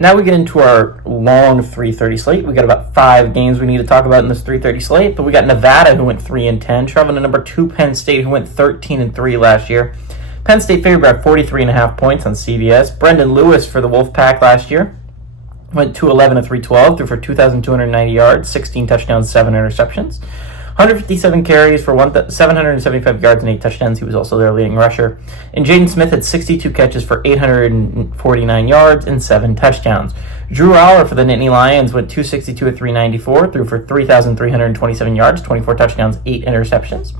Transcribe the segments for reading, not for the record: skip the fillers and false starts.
Now we get into our long 3:30 slate. We got about 5 games we need to talk about in this 3:30 slate. But we got Nevada, who went 3-10, traveling to number 2 Penn State, who went 13-3 last year. Penn State favored by 43.5 points on CBS. Brendan Lewis for the Wolfpack last year went 211-312, threw for 2,290 yards, 16 touchdowns, 7 interceptions. 157 carries for 775 yards and 8 touchdowns. He was also their leading rusher. And Jaden Smith had 62 catches for 849 yards and 7 touchdowns. Drew Aller for the Nittany Lions went 262-394, threw for 3,327 yards, 24 touchdowns, 8 interceptions.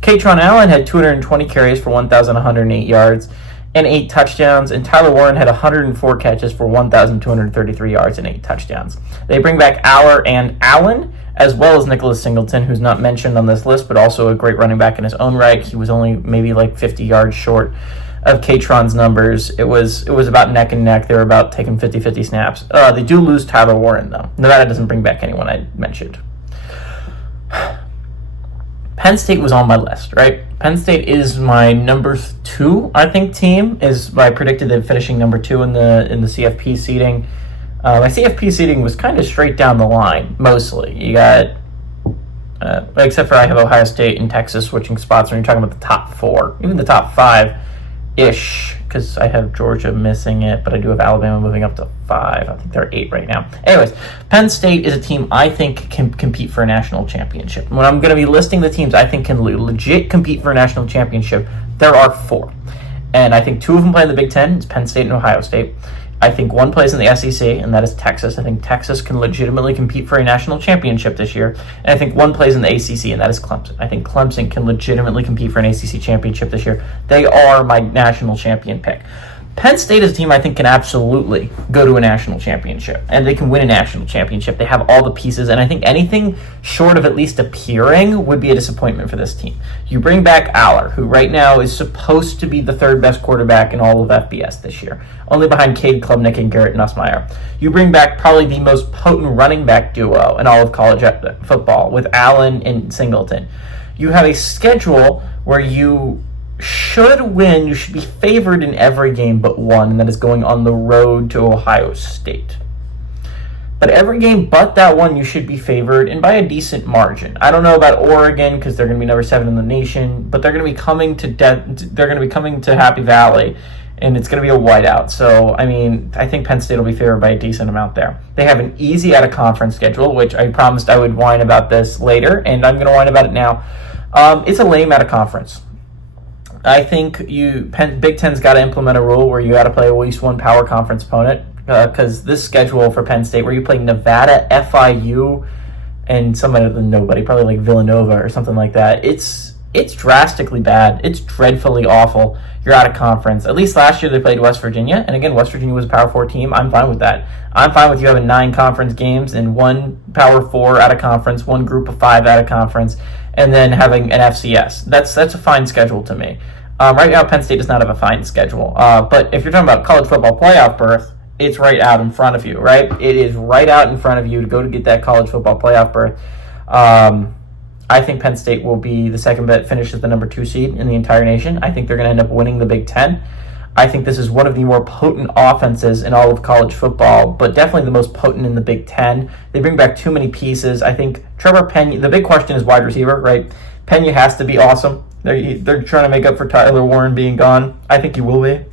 Katron Allen had 220 carries for 1,108 yards and 8 touchdowns, and Tyler Warren had 104 catches for 1,233 yards and 8 touchdowns. They bring back Aller and Allen, as well as Nicholas Singleton, who's not mentioned on this list, but also a great running back in his own right. He was only maybe like 50 yards short of Katron's numbers. It was about neck and neck. They were about taking 50-50 snaps. They do lose Tyler Warren, though. Nevada doesn't bring back anyone I mentioned. Penn State was on my list, right? Penn State is my number 2, I think, team. I predicted them finishing number 2 in the CFP seeding. My CFP seeding was kind of straight down the line, mostly. You got, except for I have Ohio State and Texas switching spots when you're talking about the top 4, even the top 5-ish, because I have Georgia missing it, but I do have Alabama moving up to 5. I think they're 8 right now. Anyways, Penn State is a team I think can compete for a national championship. When I'm going to be listing the teams I think can legit compete for a national championship, there are 4. And I think 2 of them play in the Big Ten. It's Penn State and Ohio State. I think 1 plays in the SEC, and that is Texas. I think Texas can legitimately compete for a national championship this year. And I think 1 plays in the ACC, and that is Clemson. I think Clemson can legitimately compete for an ACC championship this year. They are my national champion pick. Penn State is a team I think can absolutely go to a national championship, and they can win a national championship. They have all the pieces, and I think anything short of at least appearing would be a disappointment for this team. You bring back Aller, who right now is supposed to be the 3rd best quarterback in all of FBS this year, only behind Cade Klubnik and Garrett Nussmeier. You bring back probably the most potent running back duo in all of college football with Allen and Singleton. You have a schedule where you should win. You should be favored in every game but 1, and that is going on the road to Ohio State. But every game but that one, you should be favored, and by a decent margin. I don't know about Oregon because they're going to be number 7 in the nation, but they're going to be coming to They're going to be coming to Happy Valley, and it's going to be a whiteout. So, I mean, I think Penn State will be favored by a decent amount there. They have an easy out-of-conference schedule, which I promised I would whine about this later, and I'm going to whine about it now. It's a lame out-of-conference. I think Big Ten's got to implement a rule where you got to play at least 1 power conference opponent, because this schedule for Penn State, where you play Nevada, FIU, and somebody other than nobody, probably like Villanova or something like that, it's drastically bad. It's dreadfully awful. You're out of conference. At least last year they played West Virginia, and again, West Virginia was a Power 4 team. I'm fine with that. I'm fine with you having 9 conference games and 1 Power 4 out of conference, 1 group of 5 out of conference, and then having an FCS. That's a fine schedule to me. Right now, Penn State does not have a fine schedule. But if you're talking about college football playoff berth, it's right out in front of you, right? It is right out in front of you to go to get that college football playoff berth. I think Penn State will be the second best, finish as the number 2 seed in the entire nation. I think they're going to end up winning the Big Ten. I think this is one of the more potent offenses in all of college football, but definitely the most potent in the Big Ten. They bring back too many pieces. I think Trevor Penn, the big question is wide receiver, right? Penn has to be awesome. They're trying to make up for Tyler Warren being gone. I think he will be.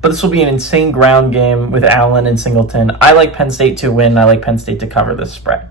But this will be an insane ground game with Allen and Singleton. I like Penn State to win. I like Penn State to cover this spread.